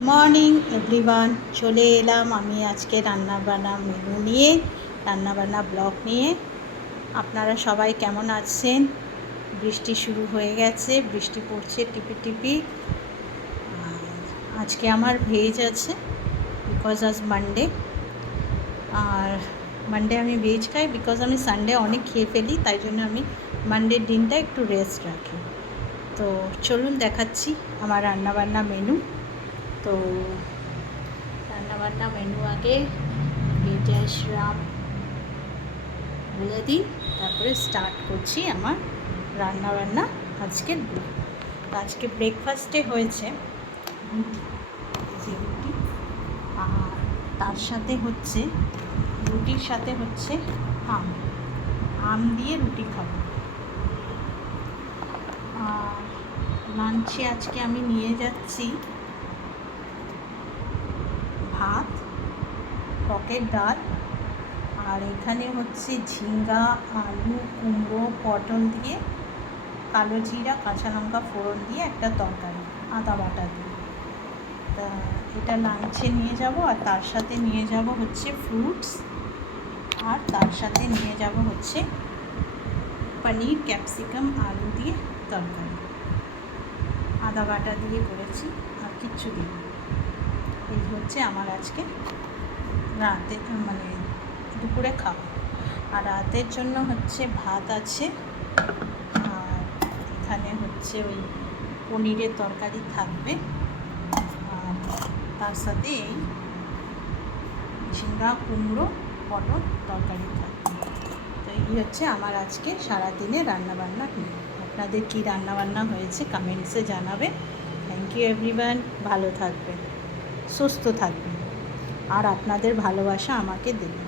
Morning everyone, চলে এলাম আমি আজকে রান্নাবান্না মেনু নিয়ে, রান্নাবান্না ব্লগ নিয়ে। আপনারা সবাই কেমন আছেন? বৃষ্টি শুরু হয়ে গেছে, বৃষ্টি পড়ছে টিপি টিপি। আজকে আমার ভেজ আছে, বিকজ আজ মানডে। আর মানডে আমি ভেজ খাই, বিকজ আমি সানডে অনেক খেয়ে ফেলি, তাই জন্য আমি মানডের দিনটা একটু রেস্ট রাখি। তো চলুন দেখাচ্ছি আমার রান্নাবান্না মেনু। তো রান্নাবান্না মেনু আগে জয় শ্রীরাম বলে দিই, তারপরে স্টার্ট করছি আমার রান্নাবান্না আজকের ব্লগ। আজকে ব্রেকফাস্টে হয়েছে রুটি, আর তার সাথে হচ্ছে রুটির সাথে হচ্ছে আম দিয়ে রুটি খাবো। আর লাঞ্চে আজকে আমি নিয়ে যাচ্ছি ভাত, টকের ডাল, আর এখানে হচ্ছে ঝিঙ্গা, আলু, কুমড়ো, পটল দিয়ে কালো জিরা, কাঁচা লঙ্কা ফোড়ন দিয়ে একটা তরকারি, আদা বাটা দিয়ে। তা এটা লাঞ্চে নিয়ে যাব। আর তার সাথে নিয়ে যাব হচ্ছে ফ্রুটস, আর তার সাথে নিয়ে যাব হচ্ছে পনির, ক্যাপসিকাম, আলু দিয়ে তরকারি, আদা বাটা দিয়ে করেছি, আর কিচ্ছু দিই। এই হচ্ছে আমার আজকে রাতে মানে দুপুরে খাওয়া। আর রাতের জন্য হচ্ছে ভাত আছে, আর এখানে হচ্ছে ওই পনিরের তরকারি থাকবে, আর তার সাথে এই ঝিঙ্গা, কুমড়ো, পটল তরকারি থাকবে। তো এই হচ্ছে আমার আজকে সারাদিনে রান্নাবান্না। আপনাদের কী রান্নাবান্না হয়েছে কমেন্টসে জানাবেন। থ্যাংক ইউ এভরিওয়ান, ভালো থাকবেন, সুস্থ থাকবেন, আর আপনাদের ভালোবাসা আমাকে দেবেন।